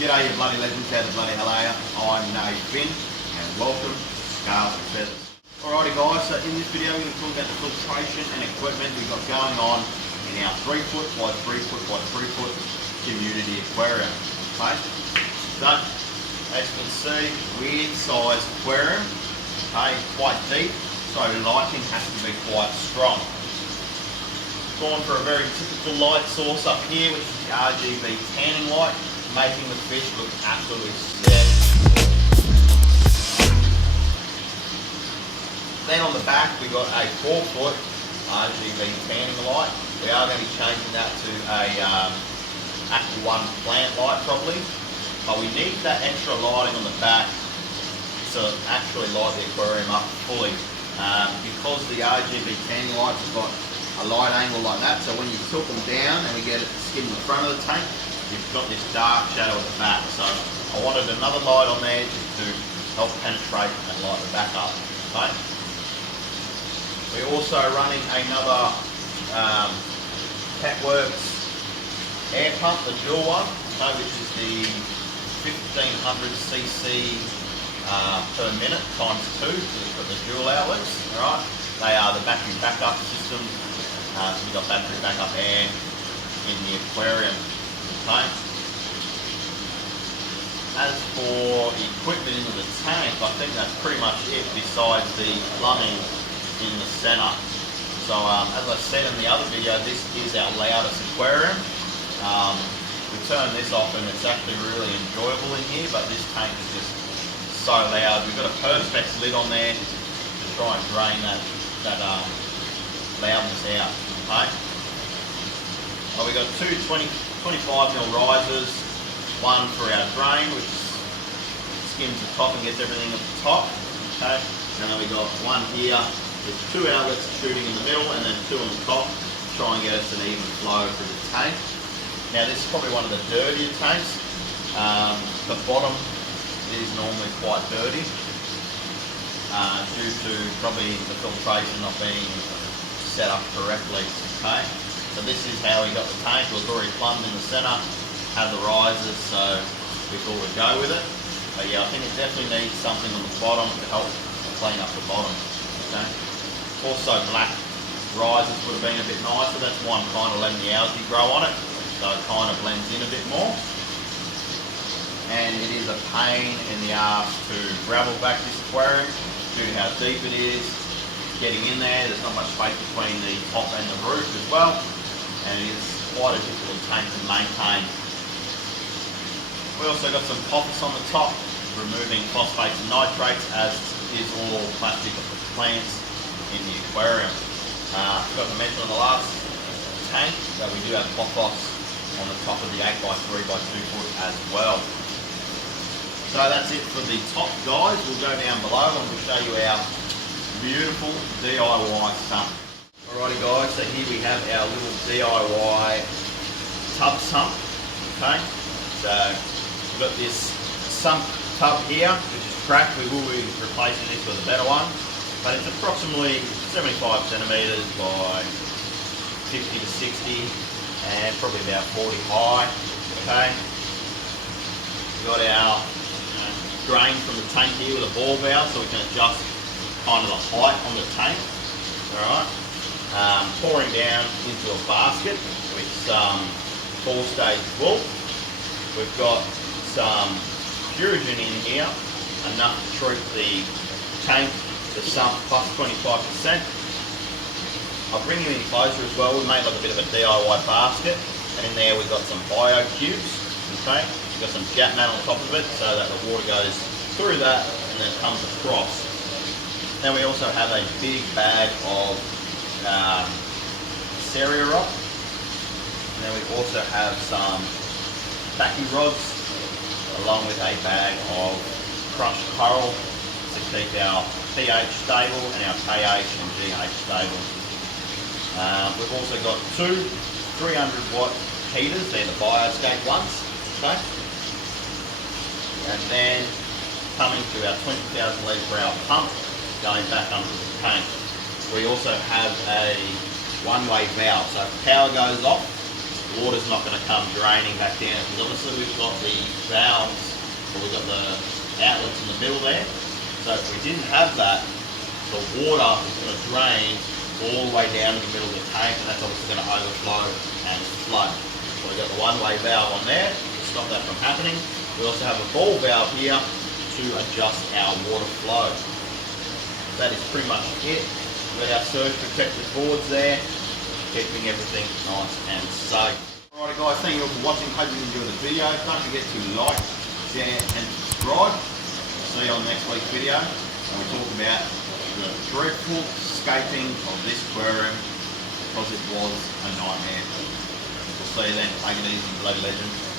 G'day you bloody legends, how the bloody hell are ya? I'm Finn and welcome to Scales and Feathers. Alrighty guys, so in this video we're going to talk about the filtration and equipment we've got going on in our 3 foot by 3 foot by 3 foot community aquarium. Okay? So, as you can see, weird size aquarium, okay, quite deep, so lighting has to be quite strong. Gone for a very typical light source up here, which is the RGB tanning light, making the fish look absolutely set. Then on the back we got a 4 foot RGB tanning light. We are going to be changing that to a Aqua 1 plant light probably, but we need that extra lighting on the back to actually light the aquarium up fully, because the RGB tanning lights have got a light angle like that, so when you tilt them down and we get it skin in the front of the tank, you've got this dark shadow at the back. So I wanted another light on there just to help penetrate and light the back up. Okay? We're also running another Catworks air pump, the dual one, okay, which is the 1500cc per minute times 2. So we've got the dual outlets. All right? They are the battery backup system. So we've got battery backup air in the aquarium. Okay. As for equipment into the tank, I think that's pretty much it besides the plumbing in the centre. So as I said in the other video, this is our loudest aquarium. We turn this off and it's actually really enjoyable in here, but this tank is just so loud. We've got a Perspex lid on there to try and drain that loudness out. Okay. We've got two 25mm risers, one for our drain, which skims the top and gets everything at the top. Okay. And then we've got one here with 2 outlets shooting in the middle and then 2 on the top to try and get us an even flow through the tank. Now this is probably one of the dirtier tanks. The bottom is normally quite dirty due to probably the filtration not being set up correctly. Okay. So this is how we got the tank. It was already plumbed in the centre, had the risers, so we thought we'd go with it. But yeah, I think it definitely needs something on the bottom to help clean up the bottom. Okay. Also black risers would have been a bit nicer. That's why I'm kind of letting the algae grow on it, so it kind of blends in a bit more. And it is a pain in the arse to gravel back this aquarium due to how deep it is. Getting in there, there's not much space between the top and the roof as well, and it is quite a difficult tank to maintain. We also got some poppers on the top, removing phosphates and nitrates, as is all plastic plants in the aquarium. Forgot to mention on the last tank that we do have poppers on the top of the 8x3 by 2 foot as well. So that's it for the top, guys. We'll go down below and we'll show you our beautiful DIY sump. Alrighty guys, so here we have our little DIY tub sump. Okay, so we've got this sump tub here, which is cracked. We will be replacing this with a better one, but it's approximately 75 centimetres by 50 to 60 and probably about 40 high. Okay, we've got our drain from the tank here with a ball valve, so we can adjust kind of the height on the tank. Alright, pouring down into a basket with some 4-stage wool. We've got some Purigen in here, enough to treat the tank, the sump plus 25%. I'll bring you in closer as well. We made like a bit of a DIY basket, and in there we've got some bio cubes. Okay, we've got some jet mat on top of it so that the water goes through that and then comes across. Then we also have a big bag of Ceria rock. And then we also have some backing rods, along with a bag of crushed coral to keep our pH stable and our KH and GH stable. We've also got 2 300-watt heaters. They're the Bioscape ones. Okay. And then coming to our 20,000 litre per hour pump, going back under the tank. We also have a one-way valve, so if power goes off, the water's not going to come draining back down, because obviously we've got the valves, but we've got the outlets in the middle there. So if we didn't have that, the water is going to drain all the way down to the middle of the tank, and that's obviously going to overflow and flood. So we've got the one-way valve on there to stop that from happening. We also have a ball valve here to adjust our water flow. That is pretty much it. We've got our surge protected boards there, keeping everything nice and safe. Alright guys, thank you all for watching. Hope you enjoyed the video. Don't forget to like, share and subscribe. See you on next week's video, and we talk about the dreadful escaping of this aquarium because it was a nightmare. We'll see you then. Take it easy, bloody legend.